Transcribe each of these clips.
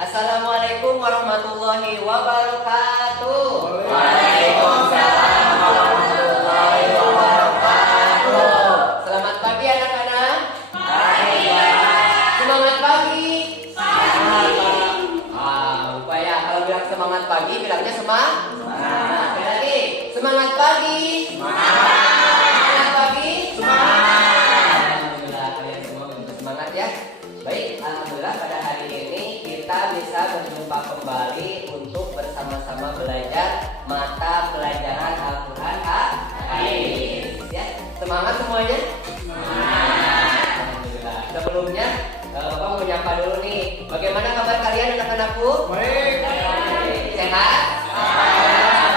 Assalamualaikum warahmatullahi wabarakatuh. Waalaikumsalam warahmatullahi wabarakatuh. Selamat pagi anak-anak. Pagi. Semangat pagi. Semangat. Upaya kalau bilang semangat pagi bilangnya semangat. Semangat. Sekali lagi, semangat pagi. Semangat. Semangat pagi. Semangat. Alhamdulillah kalian semua bersemangat ya. Baik, alhamdulillah pada hari ini kita bisa berjumpa kembali untuk bersama-sama belajar mata pelajaran Al-Quran Hadis. Ya, semangat semuanya. Alhamdulillah. Sebelumnya, Bapak mau nyapa dulu nih. Bagaimana kabar kalian anak-anakku? Baik. Sehat?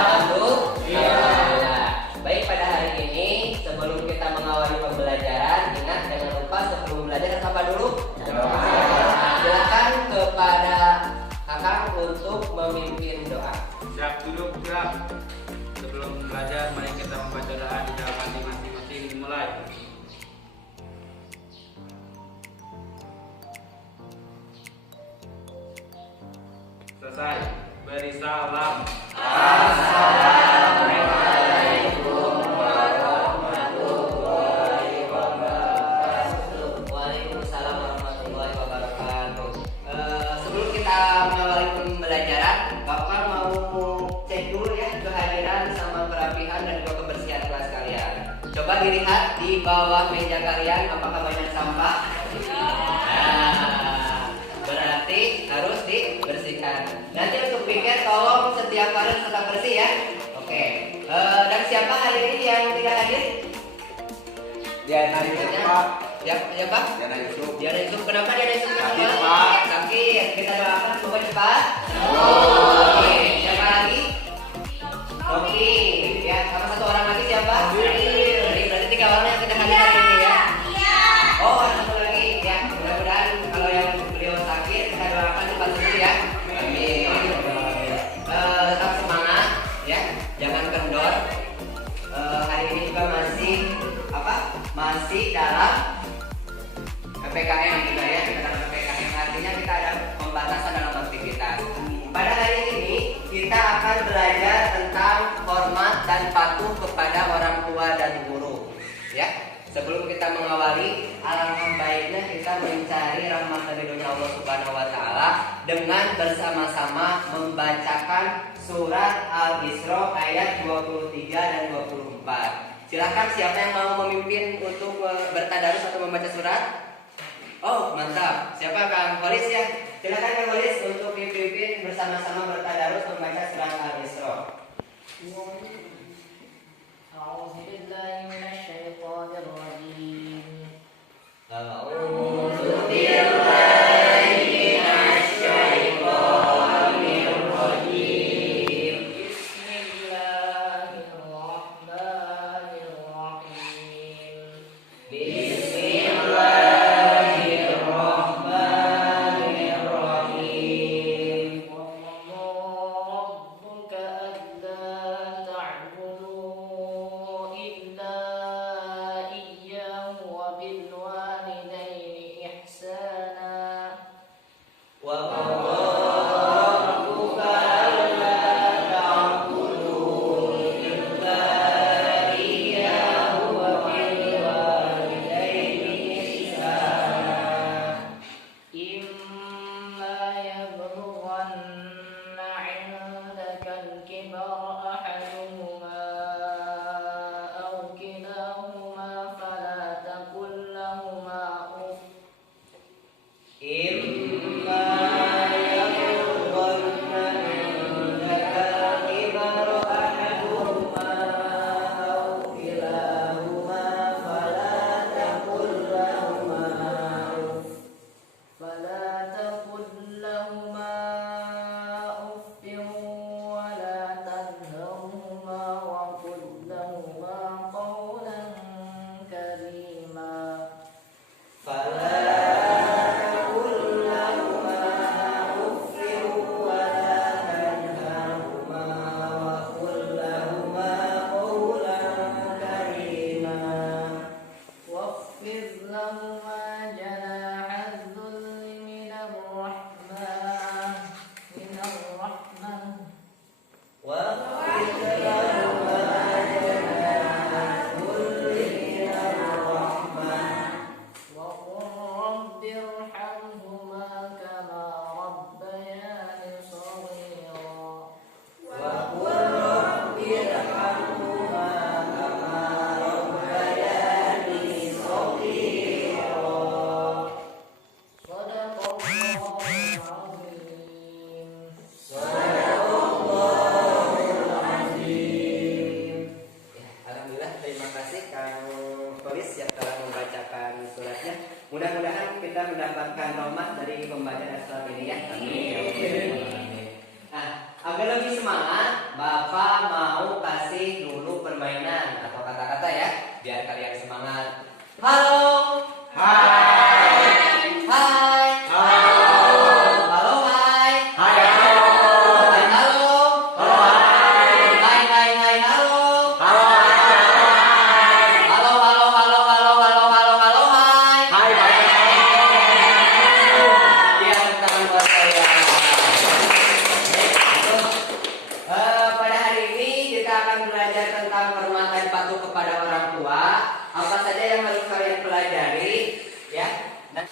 Alhamdulillah. Baik, pada hari ini sebelum kita mengawali pembelajaran, ingat jangan lupa sebelum belajar apa dulu? Silakan kepada kakak untuk memimpin doa. Siap, duduk, siap. Sebelum belajar, mari kita membaca doa di dalam hati masing-masing. Dimulai. Selesai. Beri salam. Waalaikumsalam warahmatullahi wabarakatuh. Sebelum kita mengawali pembelajaran, Bapak mau cek dulu ya kehadiran sama kerapihan dan juga kebersihan kelas kalian. Coba dilihat di bawah meja kalian apakah banyak sampah. Berarti harus dibersihkan. Nanti untuk pikir tolong setiap hari tetap bersih ya. Oke. Dan siapa hari ini yang tidak hadir? Diana Yusuf, Pak. Ya Pak? Diana Yusuf. Diana Yusuf, kenapa Diana Yusuf? Sakit, Pak. Sakit. Kita doakan semoga cepat. Oke. Siapa lagi? Oke. Ya, sama satu orang lagi siapa? Berarti 3 orang yang sudah hadir hari ini ya. Oh, ada satu lagi. Ya, mudah-mudahan kalau yang beliau sakit kita doakan cepat sembuh ya. Amin. Tetap semangat ya. Jangan kendor. Hari ini juga masih dalam PPKM kita ya, kita dalam PPKM artinya kita ada pembatasan dalam aktivitas. Pada hari ini kita akan belajar tentang hormat dan patuh kepada orang tua dan guru. Ya, sebelum kita mengawali, alangkah baiknya kita mencari rahmat dan ridhonya Allah Subhanahu Wa Taala dengan bersama-sama membacakan surat Al-Isra ayat 23 dan 24. Silakan siapa yang mau memimpin untuk bertadarus atau membaca surat? Oh, mantap. Siapa Kang Kholis ya? Silakan Kang Kholis untuk dipimpin bersama-sama bertadarus membaca surat Al-Isra. وبالوالدين mudah-mudahan kita mendapatkan rahmat dari pembacaan surat ini ya. Nah, agar lebih semangat, Bapak mau kasih dulu permainan atau kata-kata ya, biar kalian semangat. Halo. Hai. Hai. Halo. Halo, hai. Hai. Halo. Hai, halo. Halo. Hai, hai, hai, halo. Halo. Halo, halo, halo, halo, halo, halo, halo, hai. Hai. Iya, teman buat saya. Pada hari ini kita akan belajar tentang hormat dan patuh kepada orang tua. Apa saja yang harus kalian pelajari, ya? Dan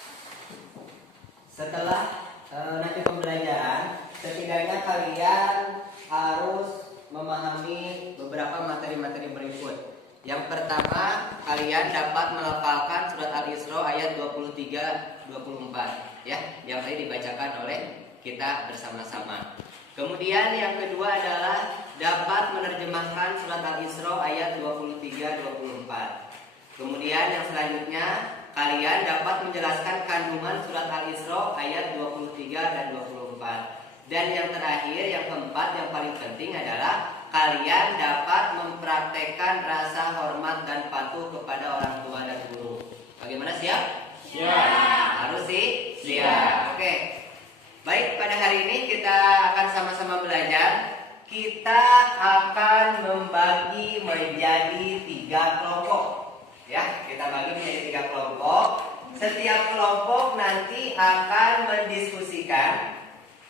setelah nanti pembelajaran, setidaknya kalian harus memahami beberapa materi-materi berikut. Yang pertama, kalian dapat melafalkan surat Al-Isra ayat 23-24, ya, yang tadi dibacakan oleh kita bersama-sama. Kemudian yang kedua adalah dapat menerjemahkan surat Al-Isra ayat 23-24. Kemudian yang selanjutnya kalian dapat menjelaskan kandungan surat Al-Isra ayat 23 dan 24. Dan yang terakhir, yang keempat, yang paling penting adalah kalian dapat mempraktekkan rasa hormat dan patuh kepada orang tua dan guru. Bagaimana, siap? Siap. Harus sih? Siap. Oke. Baik, pada hari ini kita akan sama-sama belajar. Kita akan membagi menjadi 3 kelompok. Ya, kita bagi menjadi 3 kelompok. Setiap kelompok nanti akan mendiskusikan,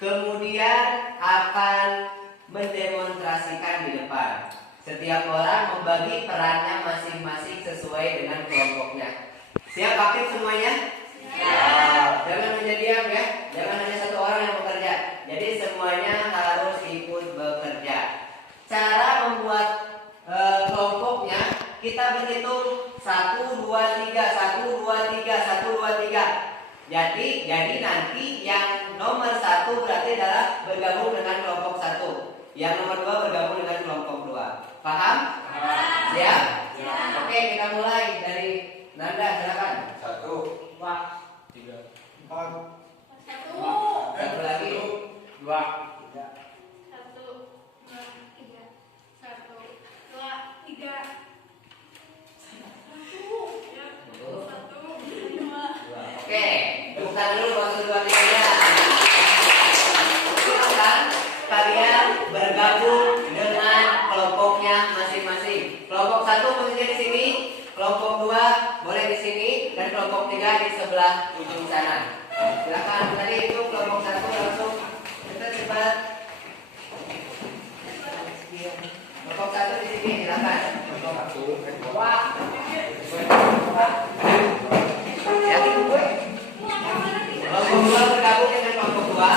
kemudian akan mendemonstrasikan di depan. Setiap orang membagi perannya masing-masing sesuai dengan kelompoknya. Siap aktif semuanya? Siap. Jangan hanya diam ya. Jangan hanya satu orang yang bekerja. Jadi semuanya harus ikut bekerja. Cara membuat kelompoknya, kita berhitung 1, 2, 3, 1, 2, 3, 1, 2, 3. Jadi nanti yang nomor 1 berarti adalah bergabung dengan kelompok 1. Yang nomor 2 bergabung dengan kelompok 2. Paham? Siap? Oke, kita mulai dari Nanda, silakan. 1, 2, 3, 4, Satu lagi. 2, 3. Oke, tepuk tangan dulu buat kedua timnya. Silakan kalian bergabung dengan kelompoknya masing-masing. Kelompok 1 posisinya di sini, kelompok 2 boleh di sini, dan kelompok 3 di sebelah ujung sana. Silakan tadi itu kelompok 1 langsung cepat. Kelompok 1 di sini, silakan. Ya. Kelompok 2 bergabung dengan kelompok 2.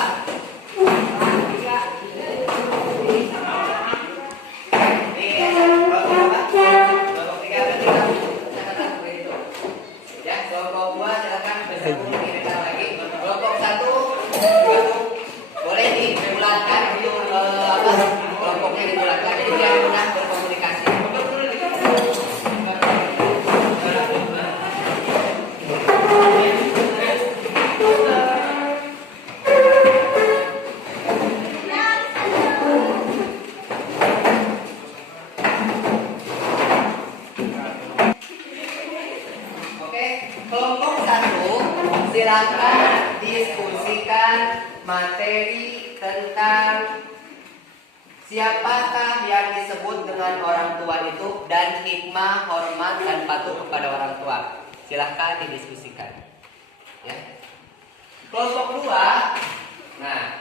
Kelompok 3 berarti catatan seperti itu. Ya, kelompok 2 silakan bergabung direkam lagi. Kelompok 1 bergabung. Boleh dibulatkan untuk kelompoknya dibulatkan. Jadi biar mudah berkomunikasi. Kelompok 1 silakan diskusikan materi tentang siapakah yang disebut dengan orang tua itu dan hikmah, hormat, dan patuh kepada orang tua. Silahkan didiskusikan. Ya. Kelompok 2, nah,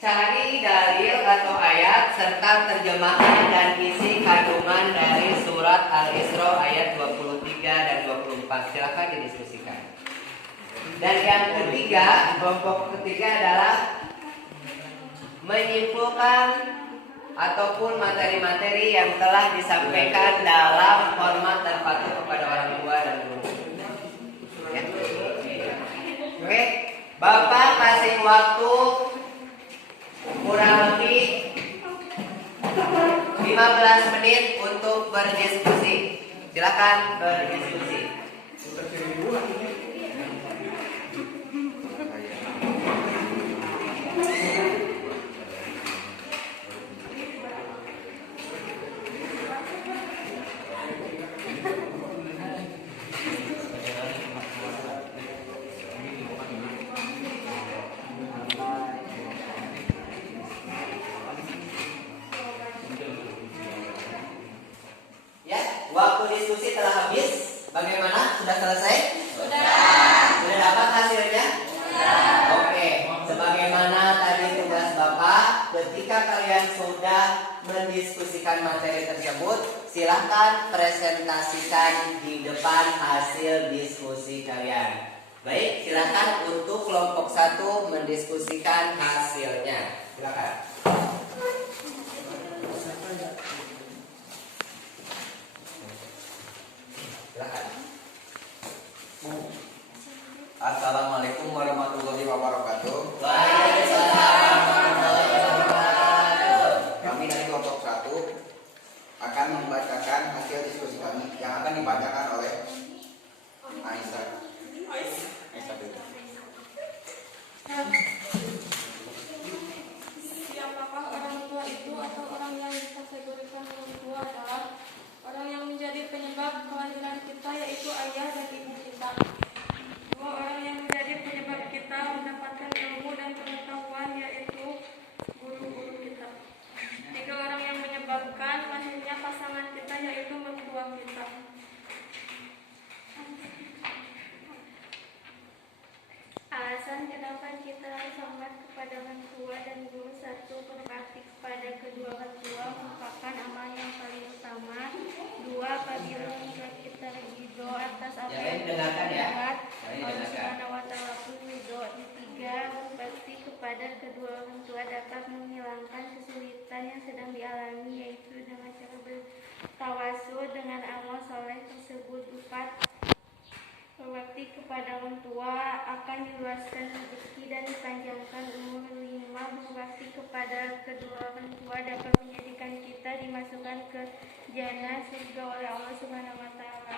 cari dalil atau ayat serta terjemahan dan isi kandungan dari surat Al-Isra ayat 23 dan 24. Silakan didiskusikan. Dan yang ketiga, kelompok ketiga adalah menyimpulkan ataupun materi-materi yang telah disampaikan dalam hormat dan patuh kepada orang tua dan guru. Ya. Oke, Bapak kasih waktu kurang lebih 15 menit untuk berdiskusi. Silakan berdiskusi. mendiskusikan materi tersebut, silahkan presentasikan di depan hasil diskusi kalian. Baik, silahkan untuk kelompok 1 mendiskusikan hasilnya. Silakan. Silakan. Assalamualaikum warahmatullahi wabarakatuh. Waalaikumsalam warahmatullahi wabarakatuh. Kami dari kelompok 1 akan membacakan hasil diskusi kami yang akan dibacakan oleh Aisyah. Aisyah dulu. Siapakah orang tua itu atau orang yang dikategorikan orang tua adalah orang yang menjadi penyebab kelahiran kita, yaitu ayah dan ibu kita. Dua orang yang menjadi penyebab kita mendapatkan ilmu dan pengetahuan, yaitu guru-guru kita. Tiga orang yang menyebabkan lahirnya pasangan kita, yaitu mertua kita. Alasan kenapa kita harus hormat kepada orang tua dan guru: 1. Berbakti kepada kedua orang tua merupakan amal yang paling utama. 2. Apabila kita ridho atas apa yang Dengarkan ya. dibuat, Jangan Allah didengarkan. Subhanahu wa Ta'ala pun ridho. 3. Berbakti kepada kedua orang tua dapat menghilangkan kesulitan yang sedang dialami, yaitu dengan cara bertawasul dengan amal soleh tersebut. 4. Berbakti kepada orang tua akan diluaskan rezeki dan dipanjangkan umur. 5. Berbakti kepada kedua orang tua dapat menjadikan kita dimasukkan ke jannah surga oleh Allah Subhanahu wa Ta'ala.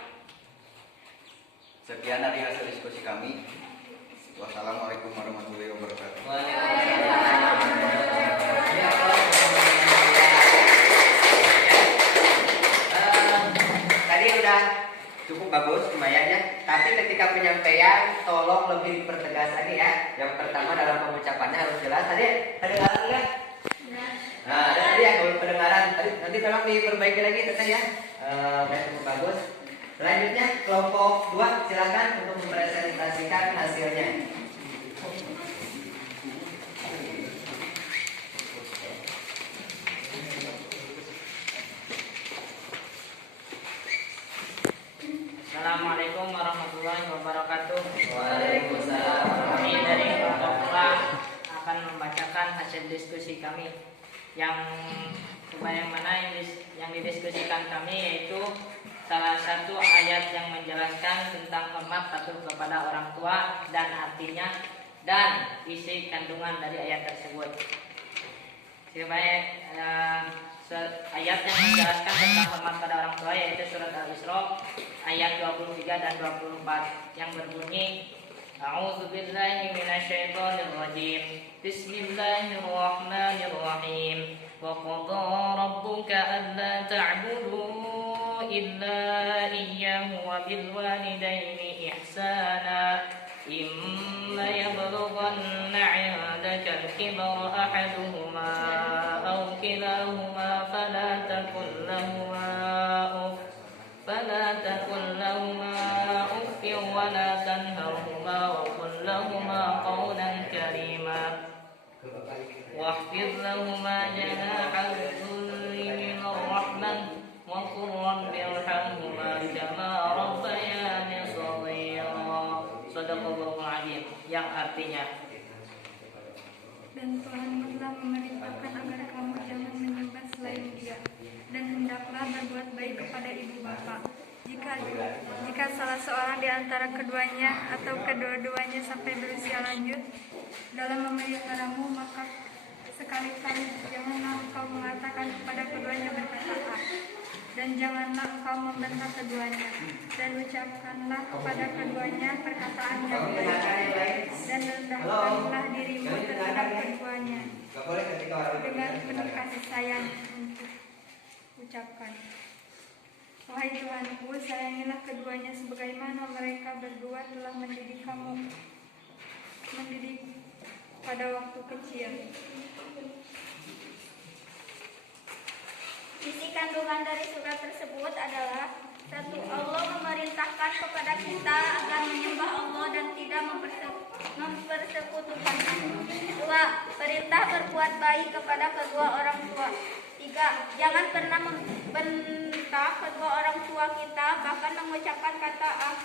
Sekian dari hasil diskusi kami. Wassalamualaikum warahmatullahi wabarakatuh. Tadi udah cukup bagus lumayan ya. Tapi ketika penyampaian tolong lebih dipertegas lagi ya. Yang pertama dalam pengucapannya harus jelas. Tadi kedengaran enggak? Nah, tadi ya kalau pendengaran tadi nanti tolong diperbaiki lagi teteh ya. Udah cukup bagus. Selanjutnya kelompok 2 silakan untuk mempresentasikan hasilnya. Assalamualaikum warahmatullahi wabarakatuh. Waalaikumsalam. Kami dari kelompok 2 akan membacakan hasil diskusi kami. Yang mana yang didiskusikan kami yaitu salah satu ayat yang menjelaskan tentang hormat patuh kepada orang tua dan artinya dan isi kandungan dari ayat tersebut. Sebaik ayat yang menjelaskan tentang hormat pada orang tua yaitu surat Al-Isra ayat 23 dan 24 yang berbunyi A'udzubillahi minasyaitonirrajim. Bismillahirrahmanirrahim. Wa qadha rabbuka alla ta'budu illa iyyahu wa bil walidaini ihsana. Imma yablughanna 'indaka al-kibara ahaduhuma aw kilahuma fala takul lahuma uff wa la tanharhuma wa qul lahuma qawlan karima. Wahfidh lahuma janaha dhulli min ar-rahmah wa qur rabbi irhamhuma kama rabbayani shaghira. Shadaqallahu adzim, yang artinya Dan Tuhanmu telah memerintahkan agar kamu jangan menyembah selain Dia, dan hendaklah berbuat baik kepada ibu bapa. Jika salah seorang di antara keduanya atau kedua-duanya sampai berusia lanjut dalam memeliharamu, maka sekali-kali janganlah engkau mengatakan kepada keduanya berkata A, dan janganlah engkau membentak keduanya, dan ucapkanlah kepada keduanya perkataan yang baik, dan rendahkanlah dirimu terhadap keduanya dengan penuh kasih sayang untuk ucapkan, wahai Tuhanku, sayangilah keduanya sebagaimana mereka berdua telah mendidik pada waktu kecil. Isi kandungan dari surat tersebut adalah: 1. Allah memerintahkan kepada kita agar menyembah Allah dan tidak mempersekutukannya. 2. Perintah berbuat baik kepada kedua orang tua. 3. Jangan pernah membentak kedua orang tua kita, bahkan mengucapkan kata ah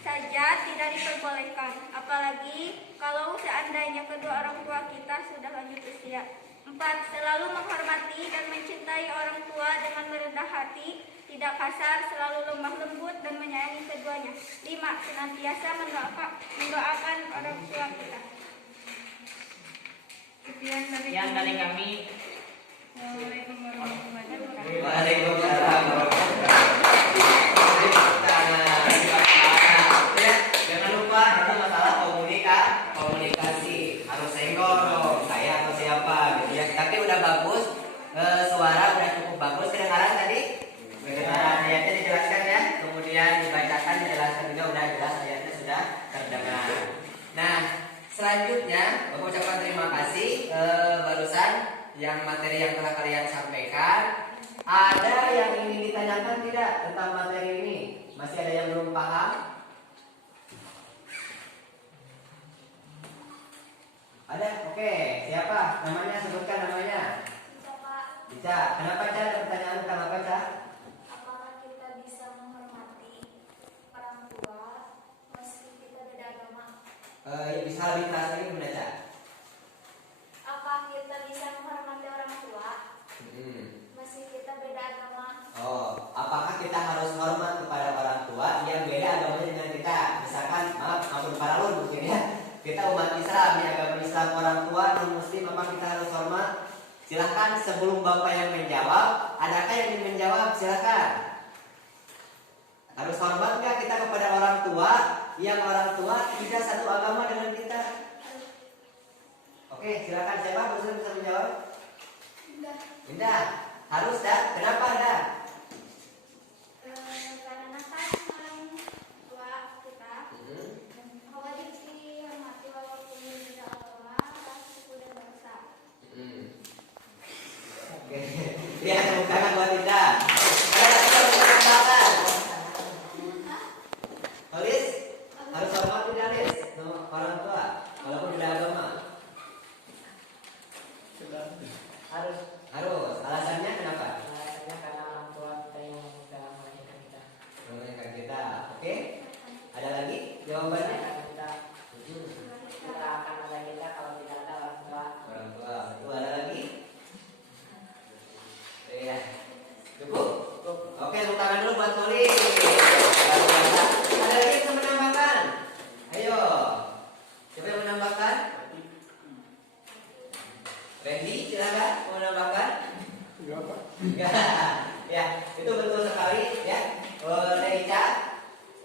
saja tidak diperbolehkan. Apalagi kalau seandainya kedua orang tua kita sudah lanjut usia. 4. Selalu menghormati dan mencintai orang tua dengan merendah hati, tidak kasar, selalu lemah lembut dan menyayangi keduanya. 5. Senantiasa mendoakan orang tua kita. Sekian Dari kami. Assalamualaikum warahmatullahi wabarakatuh. Waalaikumsalam warahmatullahi wabarakatuh. Ya, jangan lupa itu masalah komunikasi. Harus senggol dong, saya atau siapa gitu ya. Tapi udah bagus, suara udah cukup bagus kedengaran tadi. Kedengaran ayatnya dijelaskan ya, kemudian dibacakan dijelaskan juga udah jelas ayatnya sudah terdengar. Nah, selanjutnya aku ucapkan terima kasih barusan yang materi yang telah kalian sampaikan. Ada yang ingin ditanyakan tidak tentang materi ini? Masih ada yang belum paham? Ada? Oke. Siapa? Namanya, sebutkan namanya. Bisa. Kenapa Ca? Ada pertanyaan tentang apa Ca? Apakah kita bisa menghormati orang tua meski kita beda agama? Bisa lebih keras lagi Bunda Ca? Apa kita bisa menghormati orang tua meski kita beda agama? Oh, apakah kita harus hormat kepada orang tua yang beda agamanya dengan kita? Misalkan, maafun para lur mungkin ya. Kita umat Islam, ya agama Islam, orang tua non muslim, apa kita harus hormat? Silahkan sebelum Bapak yang menjawab, adakah yang ingin menjawab? Silahkan. Harus hormat nggak kita kepada orang tua yang orang tua tidak satu agama dengan kita? Oke, silakan siapa Muslim bisa menjawab? Indah. Harus dah. Kenapa dah? Karena kan orang tua kita wajib dihormati walaupun beda agama, ras, suku dan bangsa. Oke. Lihat tepuk tangan buat Indah. Ada lagi yang bisa menambahkan? Tulis. Harus hormat tidak Lis? Sama orang tua walaupun beda agama. Harus. Alasannya kenapa? Alasannya karena orang tua kita yang telah melahirkan kita. Melahirkan kita. Oke. Ada lagi jawabannya? Kita akan ada kita kalau tidak ada orang tua. Orang tua. Itu ada lagi? Iya. Cukup? Oke, tepuk tangan dulu buat Nuri. Luar biasa. Ada lagi yang bisa menambahkan? Ayo. Siapa yang menambahkan? Randy, silakan mau menambahkan? Enggak. Ya, itu betul sekali ya. Reica,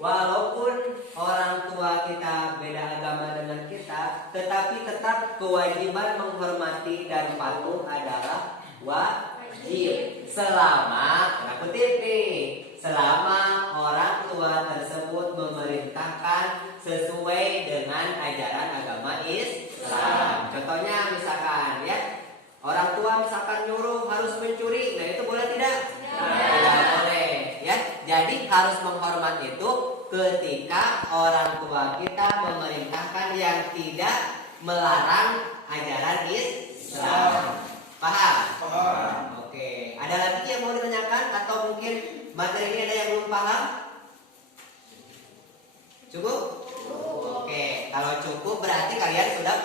walaupun orang tua kita beda agama dengan kita, tetapi tetap kewajiban menghormati dan patuh adalah wajib. Selama, kutip nih, selama orang tua tersebut memerintahkan sesuai dengan ajaran agama Islam. Contohnya misalkan ya, orang tua misalkan nyuruh harus mencuri, nah itu boleh tidak? Tidak boleh ya. Jadi harus menghormat itu ketika orang tua kita memerintahkan yang tidak melarang ajaran Islam. Paham? Oke. Ada lagi yang mau ditanyakan atau mungkin materi ini ada yang belum paham? Cukup? Oke. Kalau cukup berarti kalian sudah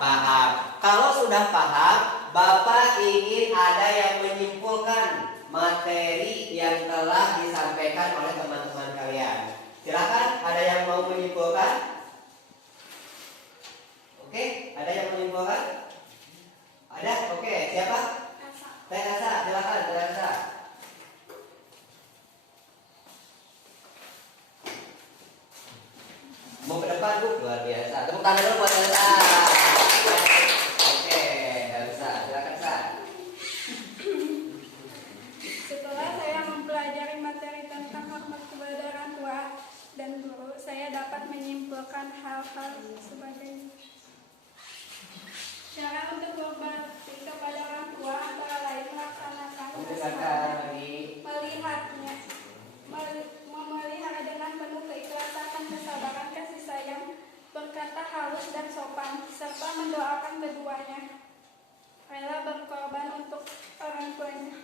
paham. Kalau sudah paham, Bapak ingin ada yang menyimpulkan materi yang telah disampaikan oleh teman-teman kalian. Silakan, ada yang mau menyimpulkan? Oke, ada yang menyimpulkan? Ada? Oke, siapa? Teh Asa, silakan, Teh Asa. Mau ke depan, Bu? Luar biasa. Tepuk tangan dulu buat Teh Asa. Oke, Teh Asa, silakan, Sa. Setelah saya mempelajari materi tentang hormat kepada orang tua dan guru, saya dapat menyimpulkan hal-hal sebagai cara untuk berbakti kepada orang tua antara lain melaksanakan melihatnya, memelihara dengan penuh keikhlasan dan kesabaran, kasih sayang, berkata halus dan sopan, serta mendoakan keduanya, rela berkorban untuk orang tuanya.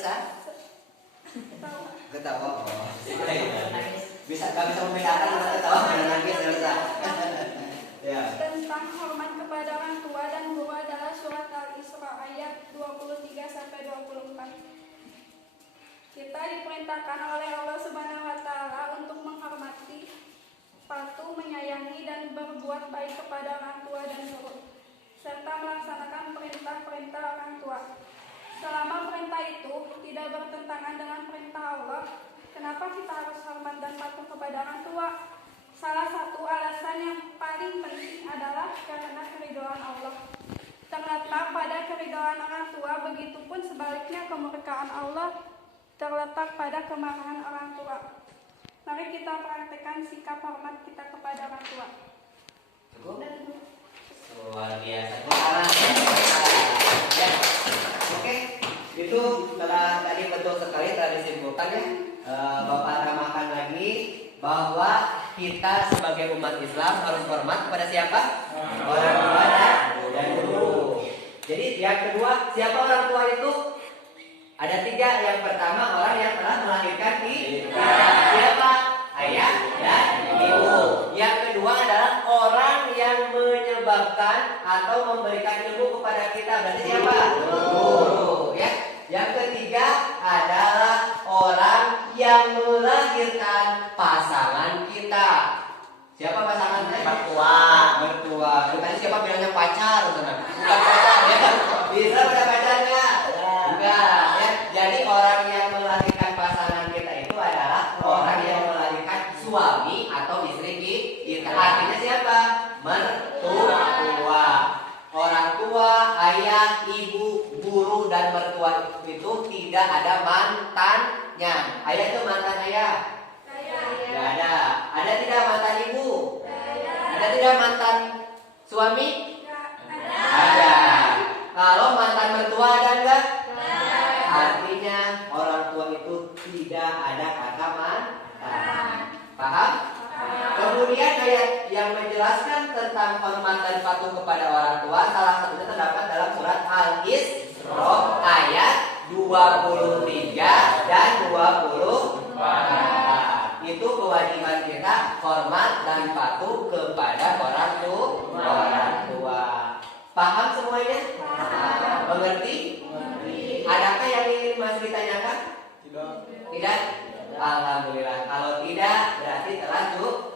Elsa? Tahu. Ketawa. Oh. Bisa nggak bisa membedakan mana ketawa mana nangis Elsa? Ya. Tentang hormat kepada orang tua dan guru adalah surat Al-Isra ayat 23 sampai 24. Kita diperintahkan oleh Allah Subhanahu wa taala untuk menghormati, patuh, menyayangi dan berbuat baik kepada orang tua dan guru, serta melaksanakan perintah-perintah orang tua. Selama perintah itu tidak bertentangan dengan perintah Allah, kenapa kita harus hormat dan patuh kepada orang tua? Salah satu alasan yang paling penting adalah karena keridhaan Allah. Terletak pada keridhaan orang tua, begitupun sebaliknya kemurkaan Allah terletak pada kemarahan orang tua. Mari kita praktekkan sikap hormat kita kepada orang tua. Cukup? Luar biasa. Ya. Oke, itu telah tadi betul sekali telah disimpulkan ya. Bapak tambahkan lagi bahwa kita sebagai umat Islam harus hormat kepada siapa? Orang tua dan guru. Jadi yang kedua, siapa orang tua itu? Ada 3. Yang pertama, orang yang telah melahirkan kita. Siapa? Ayah dan ibu. Yang kedua adalah orang yang menyebabkan atau memberikan ilmu kepada kita. Berarti siapa? Guru. Ya. Yang ketiga adalah orang yang melahirkan pasangan kita. Siapa pasangannya? Mertua. Mertua. Tadi siapa bilangnya pacar? Bukan pacar ya. Bisa ada pacarnya? Enggak ya. Jadi orang yang melahirkan pasangan kita itu adalah orang yang melahirkan suami atau istri kita. Artinya siapa? Mertua. Orang tua, ayah, ibu, guru dan mertua itu tidak ada mantannya. Ayah itu mantan ayah? Tidak ada. Ada tidak mantan ibu? Ada tidak mantan suami? Ada. Kalau mantan mertua ada enggak? Artinya orang tua itu tidak ada kata mantan. Paham? Kemudian ayat yang menjelaskan tentang hormat dan patuh kepada orang tua salah satunya terdapat dalam surat Al-Isra ayat 23 dan 24. Itu kewajiban kita hormat dan patuh kepada orang tua. Paham semuanya? Mengerti? Adakah yang ingin masih ditanyakan? Tidak? Alhamdulillah. Kalau tidak berarti telah cukup.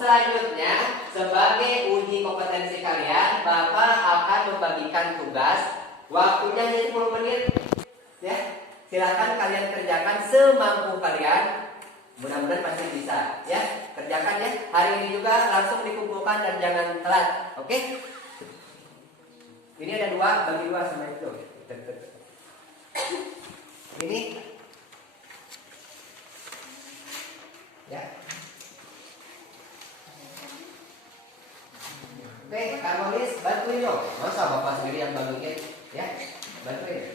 Selanjutnya, sebagai uji kompetensi kalian, Bapak akan membagikan tugas. Waktunya hanya 10 menit. Ya, silakan kalian kerjakan semampu kalian. Mudah-mudahan pasti bisa. Ya, kerjakan ya. Hari ini juga langsung dikumpulkan dan jangan telat. Oke? Ini ada 2, bagi 2 sama itu. Ini. Ya. Oke, Kak Molis, bantuin dong. Masa Bapak sendiri yang bagiin? Ya, bantuin.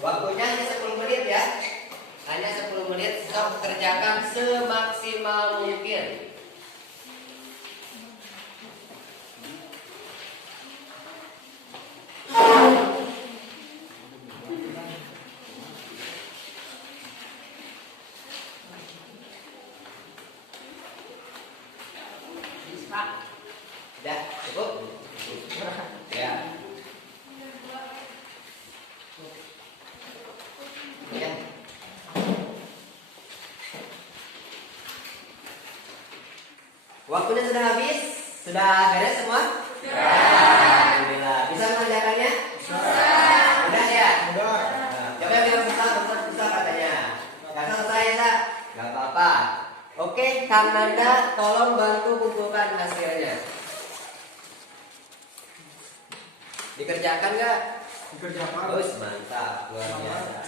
Waktunya hanya 10 menit ya. Hanya 10 menit, stop, kerjakan semaksimal mungkin. Udah, cukup? Ya. Ya. Waktunya sudah habis? Sudah beres semua? Sudah. Alhamdulillah. Bisa mengerjakannya? Sudah. Mudah ya? Mudah. Coba yang bilang susah katanya. Gak selesai ya? Gak apa-apa. Oke, Kang Nanda, tolong bantu kumpulkan hasilnya. Dikerjakan nggak? Dikerjakan. Terus mantap, luar biasa.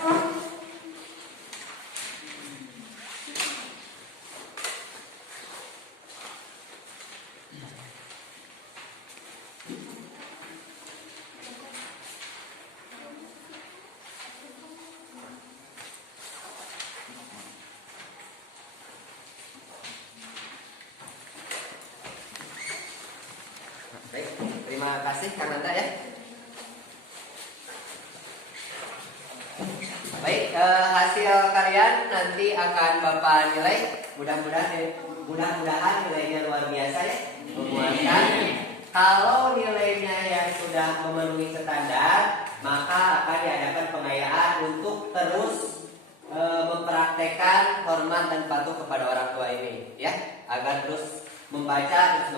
Baik, terima kasih Kang Nanda ya. Baik, hasil kalian nanti akan Bapak nilai. Mudah-mudahan nilainya luar biasa ya, memuaskan. Kalau nilainya yang sudah memenuhi standar, maka akan diadakan pengayaan untuk terus mempraktekkan hormat dan patuh kepada orang tua ini, ya, agar terus membaca.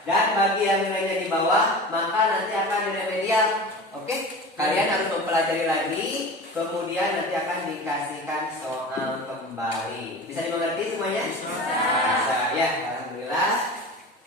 Dan bagi yang nilainya di bawah, maka nanti akan diremedial. Oke, kalian harus mempelajari lagi, kemudian nanti akan dikasihkan soal kembali. Bisa dimengerti semuanya? Bisa. Ya, alhamdulillah.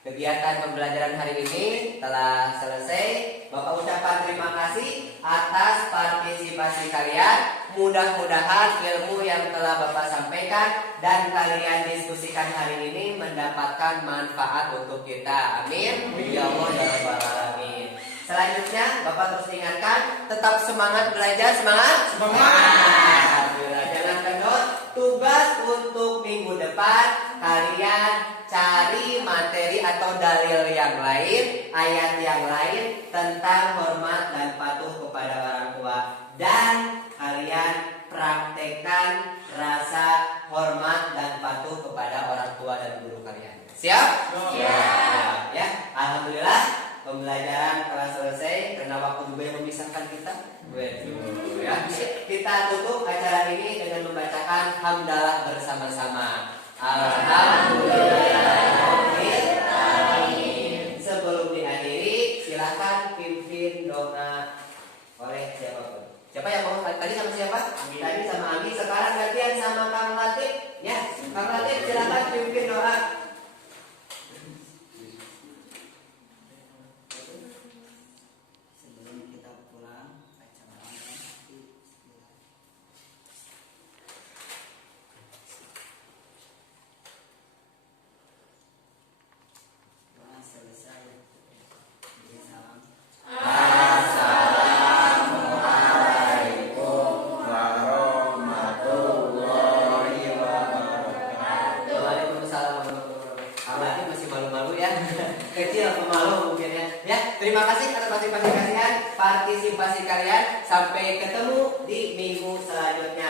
Kegiatan pembelajaran hari ini telah selesai. Bapak ucapkan terima kasih atas partisipasi kalian. Mudah-mudahan ilmu yang telah Bapak sampaikan dan kalian diskusikan hari ini mendapatkan manfaat untuk kita. Amin. Ya Allah ya Rabbal Alamin. Selanjutnya Bapak terus ingatkan, tetap semangat belajar, semangat. Alhamdulillah. Jangan kendor. Tugas untuk minggu depan kalian cari materi atau dalil yang lain, ayat yang lain tentang hormat dan patuh kepada orang tua, dan kalian praktekkan rasa hormat dan patuh kepada orang tua dan guru kalian. Siap? Siap. Ya, alhamdulillah pembelajaran telah selesai karena waktu juga yang memisahkan kita. Ya, kita tutup acara ini dengan membacakan hamdalah bersama-sama. Alhamdulillah. Sebelum diakhiri, silakan pimpin doa oleh siapapun. Siapa yang mau? Tadi sama siapa? Tadi sama Ami. Sekarang gantian sama Kang Latif. Ya, Kang Latif silakan pimpin doa. Sebelum kita pulang acara doa selesai. Beri salam. Waalaikumsalam warahmatullahi wabarakatuh. Kang masih malu-malu ya. Kecil pemalu mungkin ya. Ya, terima kasih atas partisipasi kalian. Sampai ketemu di minggu selanjutnya.